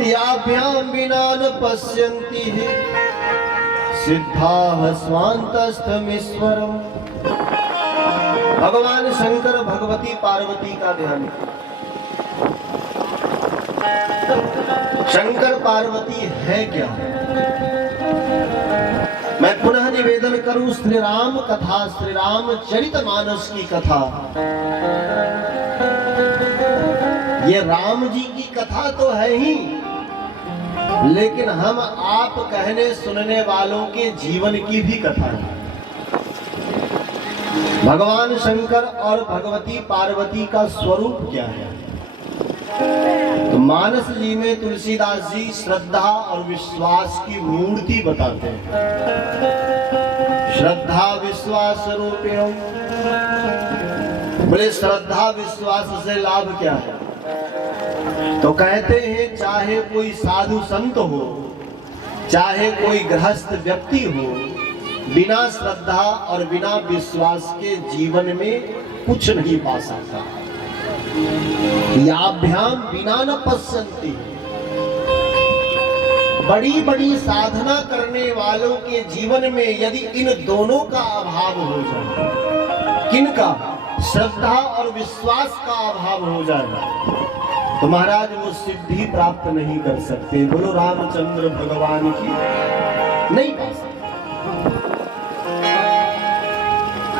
याभ्यां विना न पश्यन्ति सिद्धाः स्वान्तस्थमीश्वरम्। भगवान शंकर भगवती पार्वती का ध्यान। शंकर पार्वती है क्या? मैं पुनः निवेदन करूं, श्री राम कथा, श्री रामचरितमानस की कथा, ये राम जी की कथा तो है ही, लेकिन हम आप कहने सुनने वालों के जीवन की भी कथा है। भगवान शंकर और भगवती पार्वती का स्वरूप क्या है? तो मानस जी में तुलसीदास जी श्रद्धा और विश्वास की मूर्ति बताते हैं। श्रद्धा विश्वास रूपिणम्। बोले श्रद्धा विश्वास से लाभ क्या है? तो कहते हैं चाहे कोई साधु संत हो, चाहे कोई गृहस्थ व्यक्ति हो, बिना श्रद्धा और बिना विश्वास के जीवन में कुछ नहीं पा सकता। याभ्याम बिना न पश्यन्ति। बड़ी बड़ी साधना करने वालों के जीवन में यदि इन दोनों का अभाव हो जाए, किनका? श्रद्धा और विश्वास का अभाव हो जाएगा, तो महाराज वो सिद्धि प्राप्त नहीं कर सकते। बोलो रामचंद्र भगवान की नहीं पा सकते।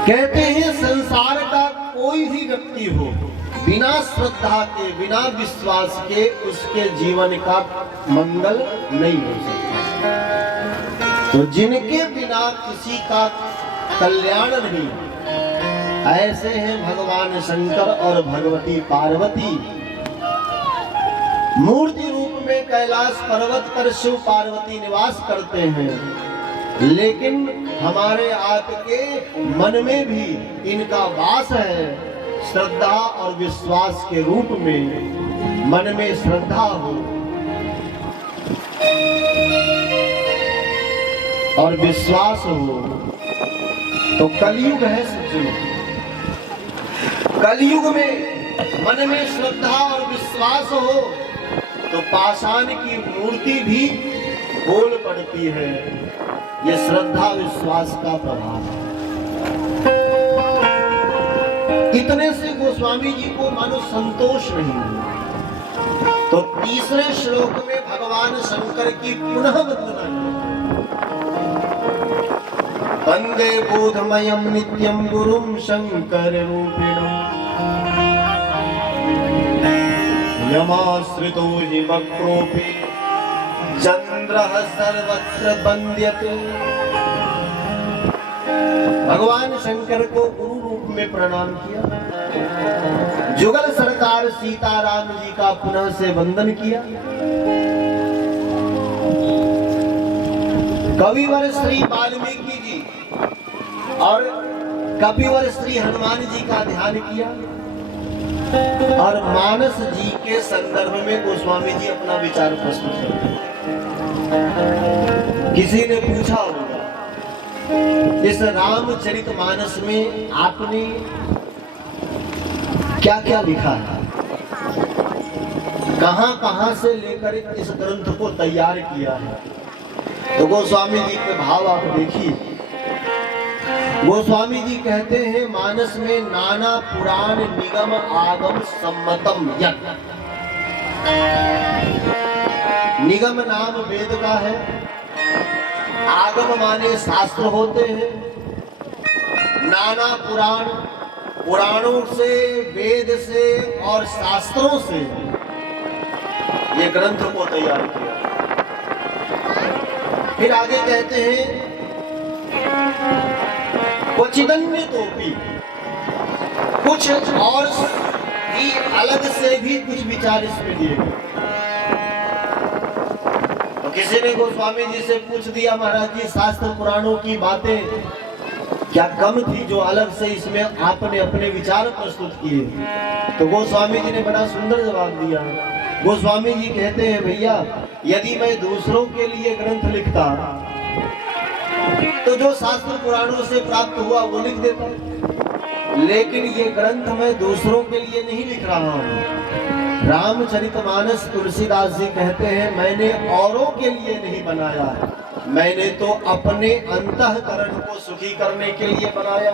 कहते हैं संसार का कोई भी व्यक्ति हो, बिना श्रद्धा के, बिना विश्वास के उसके जीवन का मंगल नहीं हो सकता। तो जिनके बिना किसी का कल्याण नहीं, ऐसे हैं भगवान शंकर और भगवती पार्वती। मूर्ति रूप में कैलाश पर्वत पर शिव पार्वती निवास करते हैं, लेकिन हमारे आपके मन में भी इनका वास है। श्रद्धा और विश्वास के रूप में मन में श्रद्धा हो और विश्वास हो तो कलयुग है सज्जनों। कलयुग में मन में श्रद्धा और विश्वास हो तो पाषाण की मूर्ति भी बोल पड़ती है। ये श्रद्धा विश्वास का प्रभाव है। इतने से गोस्वामी जी को मानो संतोष नहीं हुआ, तो तीसरे श्लोक में भगवान शंकर की पुनः वंदना की। वंदे बोधमयं नित्यं गुरुं शंकर रूपिणम् यमाश्रितो हि वक्रोऽपि चंद्रः सर्वत्र वन्द्यते। भगवान शंकर को गुरु रूप में प्रणाम किया, जुगल सरकार सीताराम जी का पुनः से वंदन किया। कविवर श्री वाल्मीकि जी और कपिवर श्री हनुमान जी का ध्यान किया और मानस जी के संदर्भ में गोस्वामी जी अपना विचार प्रस्तुत करते। किसी ने पूछा होगा इस रामचरितमानस में आपने क्या क्या लिखा है, कहां से लेकर इस ग्रंथ को तैयार किया है? तो गोस्वामी जी के भाव आप देखिए। गोस्वामी जी कहते हैं मानस में नाना पुराण निगम आगम सम्मतम यज्ञ। निगम नाम वेद का है, आगम माने शास्त्र होते हैं। नाना पुराण, पुराणों से, वेद से और शास्त्रों से ये ग्रंथ को तैयार किया। फिर आगे कहते हैं क्वचिदन्य तोपी, कुछ और भी अलग से भी कुछ विचार इसमें दिए गए। तो किसी ने गोस्वामी जी से पूछ दिया, महाराज जी शास्त्र पुराणों की बातें क्या कम थी जो अलग से इसमें आपने अपने विचार प्रस्तुत किए? तो गोस्वामी जी ने बड़ा सुंदर जवाब दिया। गोस्वामी जी कहते हैं भैया, यदि मैं दूसरों के लिए ग्रंथ लिखता तो जो शास्त्र पुराणों से प्राप्त हुआ वो लिख देता, लेकिन ये ग्रंथ मैं दूसरों के लिए नहीं लिख रहा हूँ, रामचरितमानस तुलसीदास जी कहते हैं, मैंने औरों के लिए नहीं बनाया, मैंने तो अपने अंतःकरण को सुखी करने के लिए बनाया।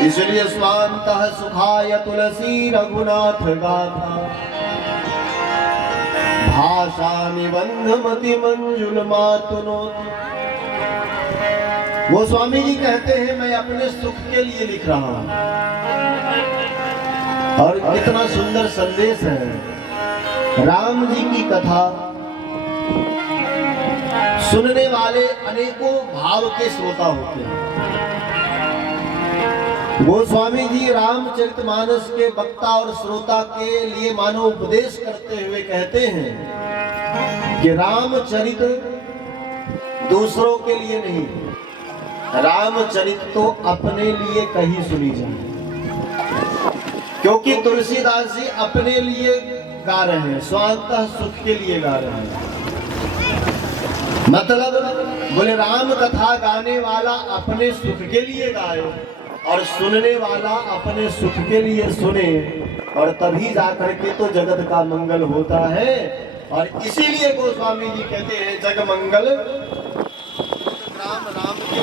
इसलिए स्वांतः सुखाय तुलसी रघुनाथ गाथा, भाषा निबंध मति मंजुल मातुनोत। वो स्वामी जी कहते हैं, मैं अपने सुख के लिए लिख रहा हूं। और कितना सुंदर संदेश है। राम जी की कथा सुनने वाले अनेकों भाव के श्रोता होते हैं। गोस्वामी जी रामचरितमानस के वक्ता और श्रोता के लिए मानो उपदेश करते हुए कहते हैं कि रामचरित दूसरों के लिए नहीं, रामचरित तो अपने लिए कही सुनी जाए। क्योंकि तुलसीदास जी अपने लिए गा रहे हैं, स्वांतः सुख के लिए गा रहे हैं। मतलब बोले राम कथा गाने वाला अपने सुख के लिए गाए और सुनने वाला अपने सुख के लिए सुने, और तभी जाकर के तो जगत का मंगल होता है। और इसीलिए गोस्वामी जी कहते हैं, जग मंगल राम राम के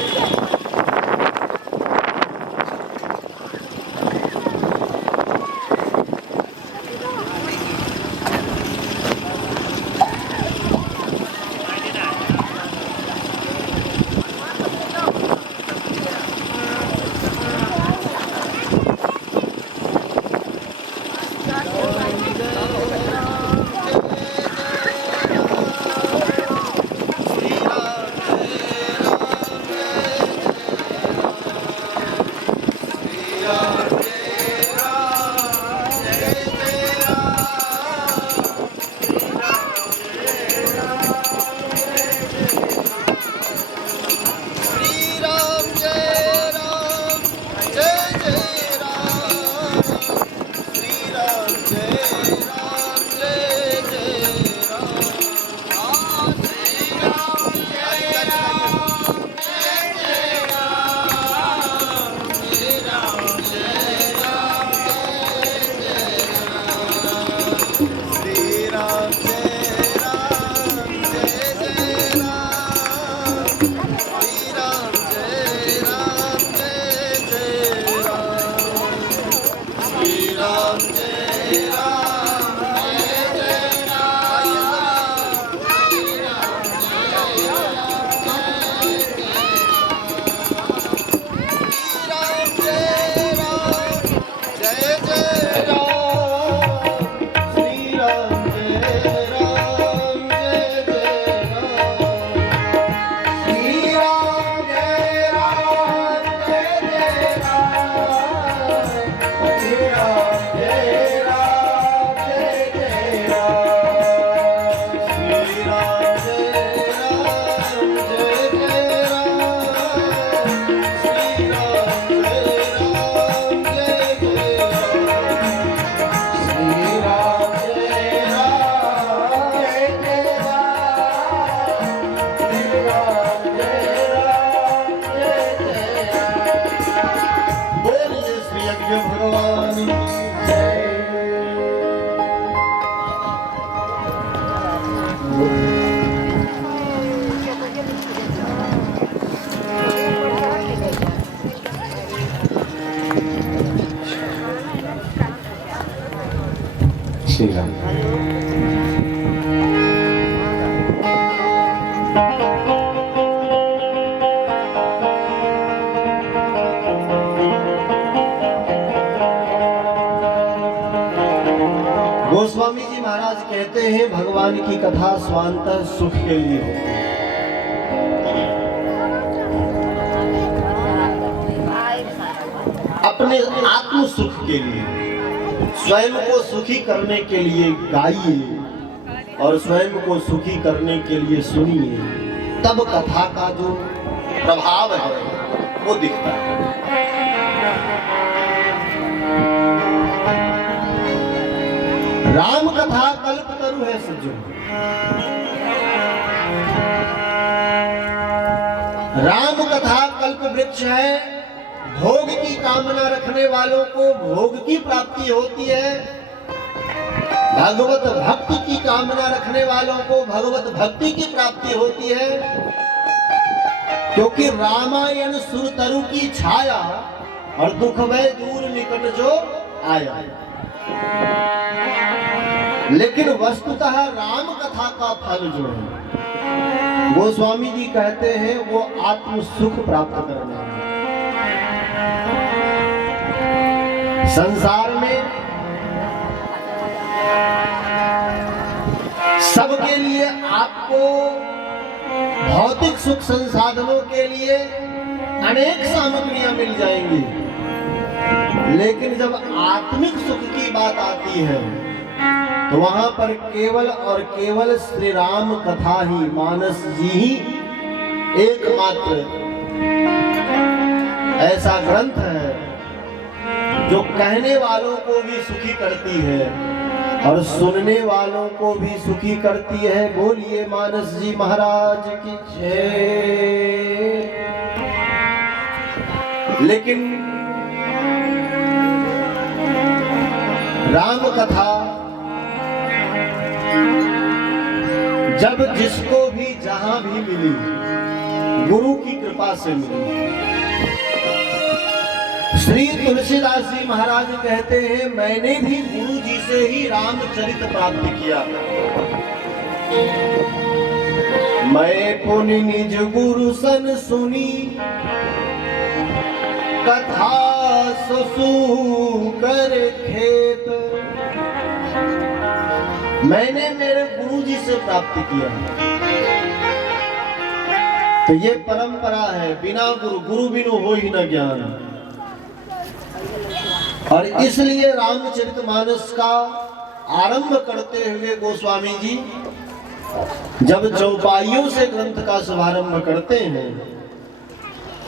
श्री राम। गोस्वामी जी महाराज कहते हैं, भगवान की कथा स्वांतः सुख के लिए होती है। अपने आत्म सुख के लिए, स्वयं को सुखी करने के लिए गाइए और स्वयं को सुखी करने के लिए सुनिए, तब कथा का जो प्रभाव है वो दिखता है। राम कथा कल्प तरु है सज्जन, राम कथा कल्प वृक्ष है। भोग की कामना रखने वालों को भोग की प्राप्ति होती है, भगवत भक्ति की कामना रखने वालों को भगवत भक्ति की प्राप्ति होती है, क्योंकि रामायण सुरतरु की छाया और दुख भय दूर निकट जो आया। लेकिन वस्तुतः राम कथा का फल जो है वो स्वामी जी कहते हैं वो आत्म सुख प्राप्त करना है। संसार में सबके लिए आपको भौतिक सुख संसाधनों के लिए अनेक सामग्रियां मिल जाएंगी, लेकिन जब आत्मिक सुख की बात आती है तो वहां पर केवल और केवल श्री राम कथा ही, मानस जी ही एकमात्र ऐसा ग्रंथ है जो कहने वालों को भी सुखी करती है और सुनने वालों को भी suखी करती है। बोलिए मानस जी महाराज की जय। लेकिन राम कथा जब जिसको भी जहां भी मिली गुरु की कृपा से मिली। श्री तुलसीदास जी महाराज कहते हैं मैंने भी गुरु जी से ही रामचरित प्राप्त किया। मैं पुनि निज गुरु सन सुनी कथा ससु कर खेत। मैंने मेरे गुरु जी से प्राप्त किया। तो ये परंपरा है, बिना गुरु, गुरु बिनु हो ही न ज्ञान। और इसलिए रामचरितमानस का आरंभ करते हुए गोस्वामी जी जब चौपाइयों से ग्रंथ का शुभारंभ करते हैं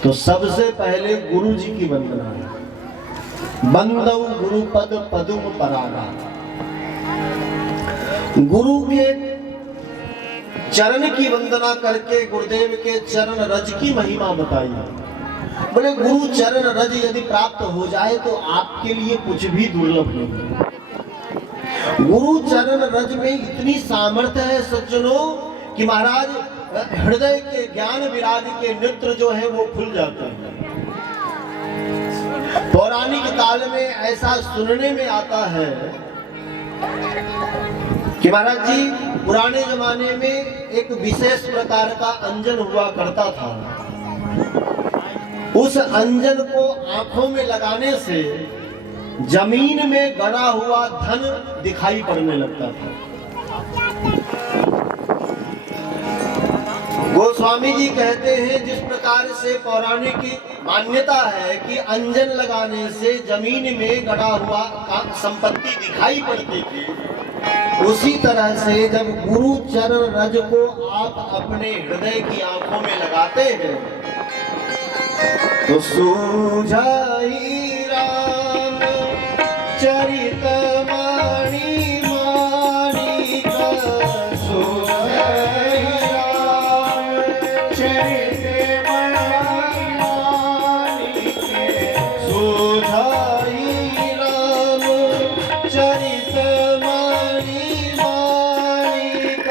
तो सबसे पहले गुरु जी की वंदना है। बंदौ गुरुपद पदुम परागा। गुरु के चरण की वंदना करके गुरुदेव के चरण रज की महिमा बताई। बोले गुरु चरण रज यदि प्राप्त हो जाए तो आपके लिए कुछ भी दुर्लभ नहीं। गुरु चरण रज में इतनी सामर्थ्य है सज्जनों कि महाराज हृदय के ज्ञान विराग के नेत्र जो है वो खुल जाते हैं। पौराणिक काल में ऐसा सुनने में आता है कि महाराज जी पुराने जमाने में एक विशेष प्रकार का अंजन हुआ करता था। उस अंजन को आंखों में लगाने से जमीन में गड़ा हुआ धन दिखाई पड़ने लगता था। गोस्वामी जी कहते हैं जिस प्रकार से पौराणिक मान्यता है कि अंजन लगाने से जमीन में गड़ा हुआ संपत्ति दिखाई पड़ती थी, उसी तरह से जब गुरु चरण रज को आप अपने हृदय की आंखों में लगाते हैं तो सूझाई राम चरित माणी माणिक। सूझाई राम चरित माणी माणिक। सूझाई राम चरित माणी माणिक।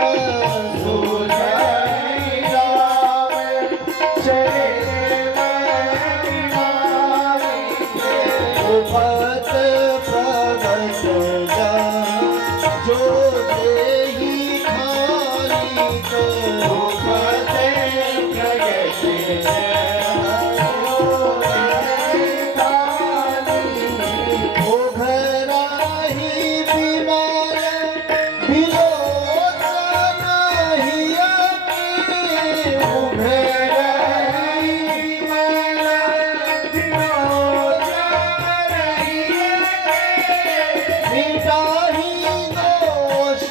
सूझाई राम चरित पत प्रगट जो देहि खानिक। पत प्रगट ओ घराही बिमार बिलोचन हिया के। ओ घराही बिमार बिलोचन मिटाही दोष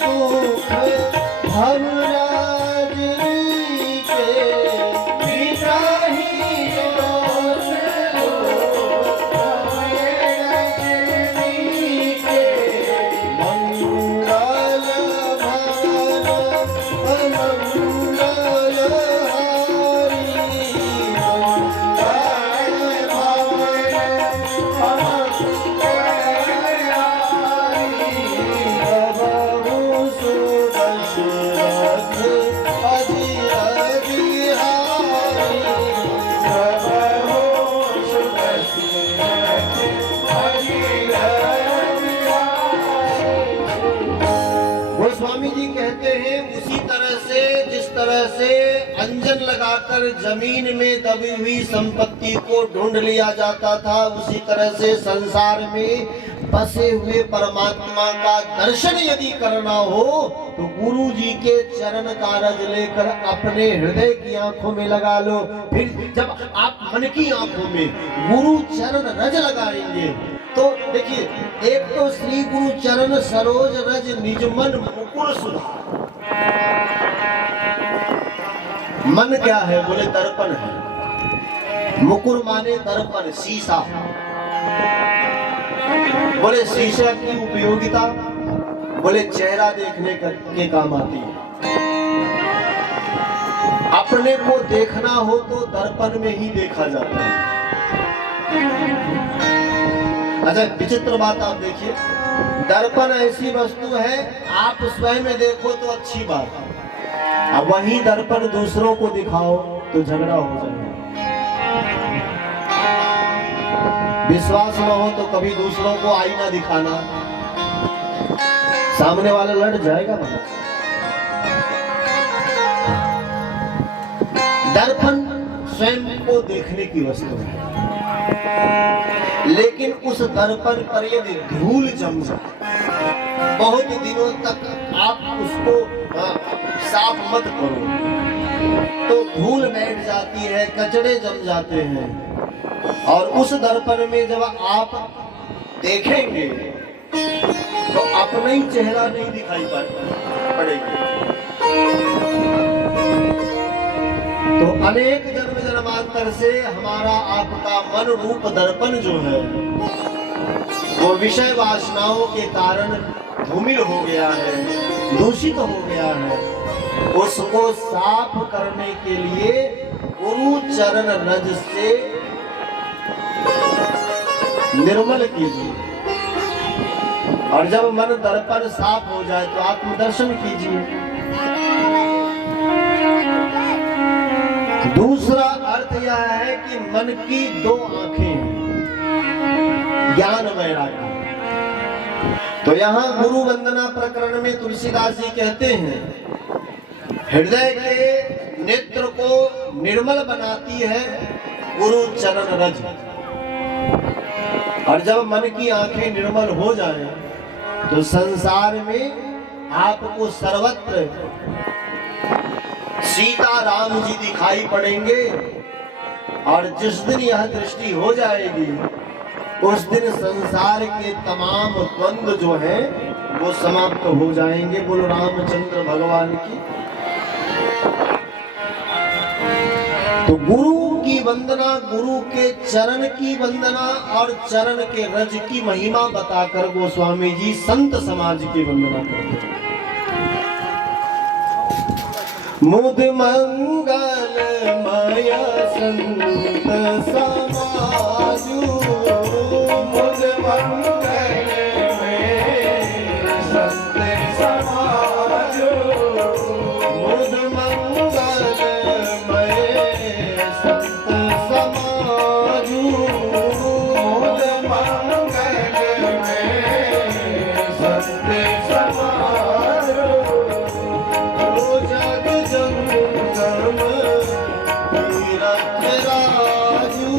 दुख भवराज के। मिटाही दोष दुख भवराज के। मंगल भवन अमंगल हारी। मंगल भवन अमंगल जी कहते हैं उसी तरह से जिस तरह से अंजन लगाकर जमीन में दबी हुई संपत्ति को ढूंढ लिया जाता था, उसी तरह से संसार में बसे हुए परमात्मा का दर्शन यदि करना हो तो गुरु जी के चरण का रज लेकर अपने हृदय की आंखों में लगा लो। फिर जब आप मन की आंखों में गुरु चरण रज लगाएंगे तो देखिए, एक तो श्री गुरु चरण सरोज रज निजमन मुकुर सुधार। मन क्या है? बोले दर्पण है। मुकुर माने दर्पण, शीशा। बोले शीशा की उपयोगिता, बोले चेहरा देखने के काम आती है। अपने को देखना हो तो दर्पण में ही देखा जाता है। अच्छा, विचित्र बात आप देखिए, दर्पण ऐसी वस्तु है आप स्वयं में देखो तो अच्छी बात है, अब वही दर्पण दूसरों को दिखाओ तो झगड़ा हो जाएगा। विश्वास न हो तो कभी दूसरों को आईना दिखाना, सामने वाला लड़ जाएगा। मगर दर्पण स्वयं को देखने की वस्तु है, लेकिन उस दर्पण पर यदि धूल जम जाए, बहुत दिनों तक आप उसको साफ मत करो तो धूल बैठ जाती है, कचड़े जम जाते हैं, और उस दर्पण में जब आप देखेंगे तो अपना ही चेहरा नहीं दिखाई पड़ेगा। तो अनेक जन्म जन्मांतर से हमारा आपका मन रूप दर्पण जो है वो विषय वासनाओं के कारण धूमिल हो गया है, दूषित हो गया है। उसको साफ करने के लिए गुरु चरण रज से निर्मल कीजिए, और जब मन दर्पण साफ हो जाए तो आत्मदर्शन कीजिए। दूसरा अर्थ यह है कि मन की दो आंखें, ज्ञान वैराग्य। तो यहाँ गुरु वंदना प्रकरण में तुलसीदास जी कहते हैं, हृदय के नेत्र को निर्मल बनाती है गुरु चरण रज, और जब मन की आंखें निर्मल हो जाएं तो संसार में आपको सर्वत्र सीता राम जी दिखाई पड़ेंगे, और जिस दिन यह दृष्टि हो जाएगी उस दिन संसार के तमाम द्वंद्व जो है वो समाप्त हो जाएंगे। बोलो रामचंद्र भगवान की। तो गुरु की वंदना, गुरु के चरण की वंदना और चरण के रज की महिमा बताकर गोस्वामी जी संत समाज की वंदना करते हैं। मुद मंगलमय संत समाजु, मुद मंगलमय संत समाजु, मुद मंगलमय संत समाजु, मुद मंगलमय संत समाजु। जग जंगम तीरथ राजू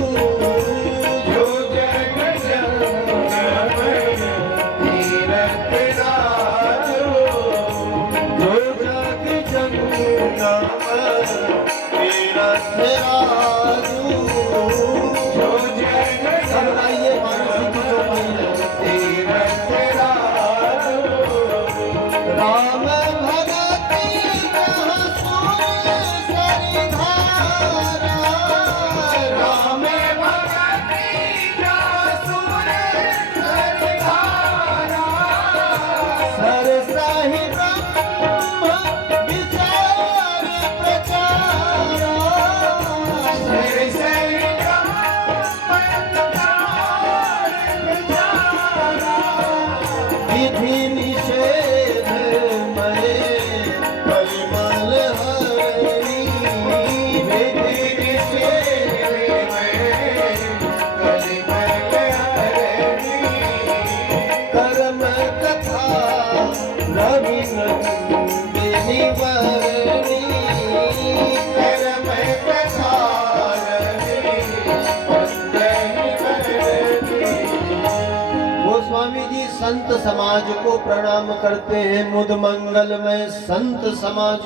समाज को प्रणाम करते हैं। मुद मंगल में संत समाज,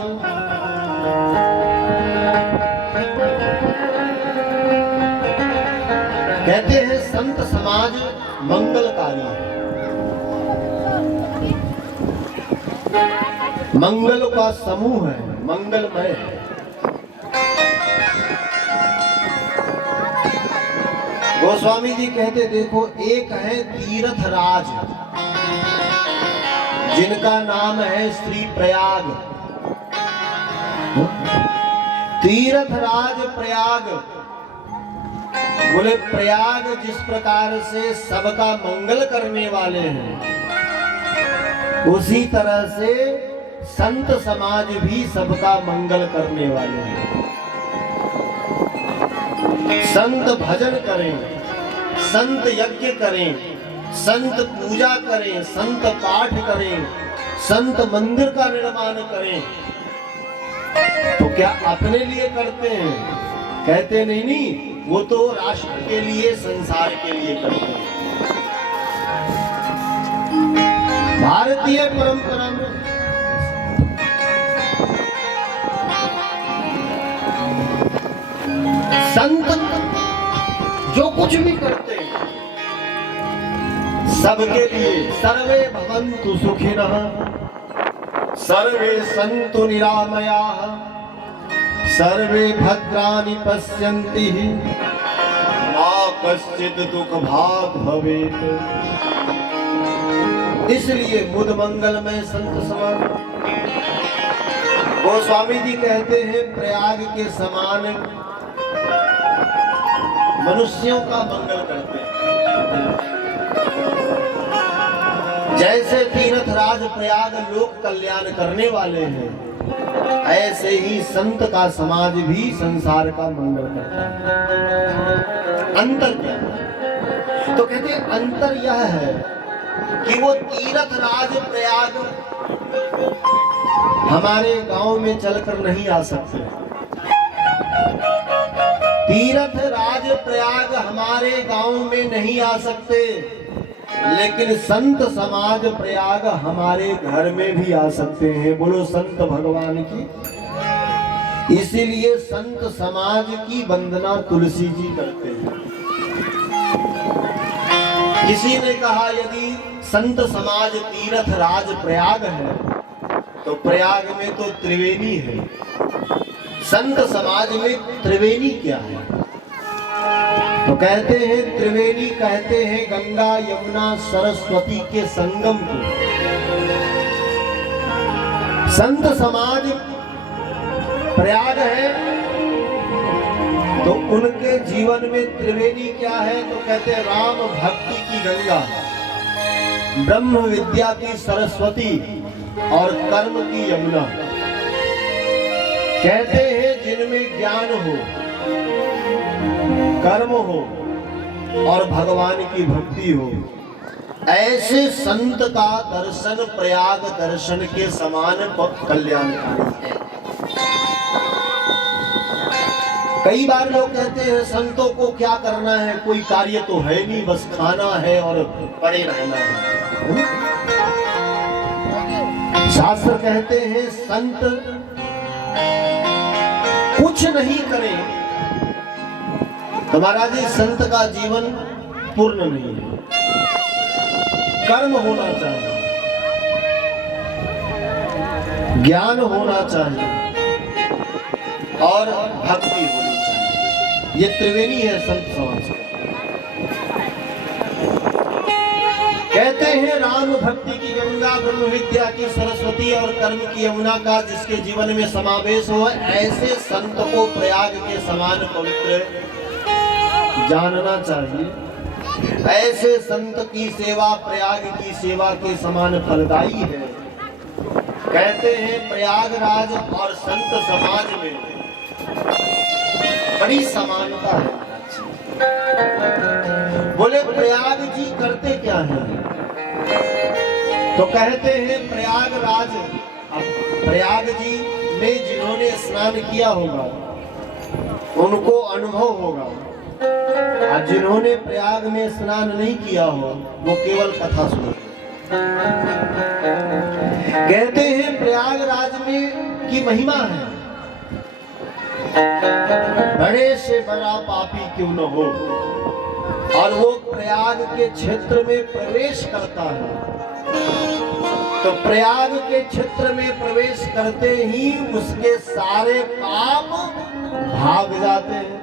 कहते हैं संत समाज मंगलकारी है, मंगल का समूह है, मंगलमय है। गोस्वामी जी कहते देखो, एक है तीर्थराज जिनका नाम है श्री प्रयाग। तीर्थराज प्रयाग, बोले प्रयाग जिस प्रकार से सबका मंगल करने वाले हैं, उसी तरह से संत समाज भी सबका मंगल करने वाले हैं। संत भजन करें, संत यज्ञ करें, संत पूजा करें, संत पाठ करें, संत मंदिर का निर्माण करें, तो क्या अपने लिए करते हैं? कहते नहीं, वो तो राष्ट्र के लिए, संसार के लिए करते हैं। भारतीय परंपरा में संत जो कुछ भी करते हैं सबके लिए, सर्वे भवन्तु सुखिनः, सर्वे सन्तु निरामयाः, सर्वे भद्राणि पश्यन्ति, मा कश्चित् दुःख भाग् भवेत्। इसलिए मुद मंगल में संत समाज। गोस्वामी जी कहते हैं प्रयाग के समान मनुष्यों का मंगल करते हैं। जैसे तीर्थराज प्रयाग लोक कल्याण करने वाले हैं, ऐसे ही संत का समाज भी संसार का मंगल करता है। अंतर क्या है? तो कहते हैं अंतर यह है कि वो तीर्थराज प्रयाग हमारे गांव में चलकर नहीं आ सकते। तीर्थराज प्रयाग हमारे गांव में नहीं आ सकते, लेकिन संत समाज प्रयाग हमारे घर में भी आ सकते हैं। बोलो संत भगवान की। इसीलिए संत समाज की वंदना तुलसी जी करते हैं। किसी ने कहा यदि संत समाज तीर्थराज प्रयाग है तो प्रयाग में तो त्रिवेणी है, संत समाज में त्रिवेणी क्या है? तो कहते हैं त्रिवेणी, कहते हैं गंगा यमुना सरस्वती के संगम को। संत समाज प्रयाग है तो उनके जीवन में त्रिवेणी क्या है? तो कहते हैं राम भक्ति की गंगा, ब्रह्म विद्या की सरस्वती और कर्म की यमुना। कहते हैं जिनमें ज्ञान हो, कर्म हो और भगवान की भक्ति हो, ऐसे संत का दर्शन प्रयाग दर्शन के समान कल्याणकारी है। कई बार लोग कहते हैं संतों को क्या करना है, कोई कार्य तो है नहीं, बस खाना है और पड़े रहना है। शास्त्र कहते हैं संत कुछ नहीं करें तो महाराज जी संत का जीवन पूर्ण नहीं है। कर्म होना चाहिए, ज्ञान होना चाहिए और भक्ति होनी चाहिए। ये त्रिवेणी है संत समाज का। कहते हैं राम भक्ति की गंगा, ब्रह्म विद्या की सरस्वती और कर्म की यमुना का जिसके जीवन में समावेश हो, ऐसे संत को प्रयाग के समान पवित्र जानना चाहिए। ऐसे संत की सेवा प्रयाग की सेवा के समान फलदायी है। कहते हैं प्रयागराज और संत समाज में बड़ी समानता है। बोले प्रयाग जी करते क्या हैं? तो कहते हैं प्रयागराज, प्रयाग जी में जिन्होंने स्नान किया होगा उनको अनुभव होगा, और जिन्होंने प्रयाग में स्नान नहीं किया हो वो केवल कथा सुने। कहते हैं प्रयागराज में की महिमा है, बड़े से बड़ा पापी क्यों न हो और वो प्रयाग के क्षेत्र में प्रवेश करता है, तो प्रयाग के क्षेत्र में प्रवेश करते ही उसके सारे पाप भाग जाते हैं।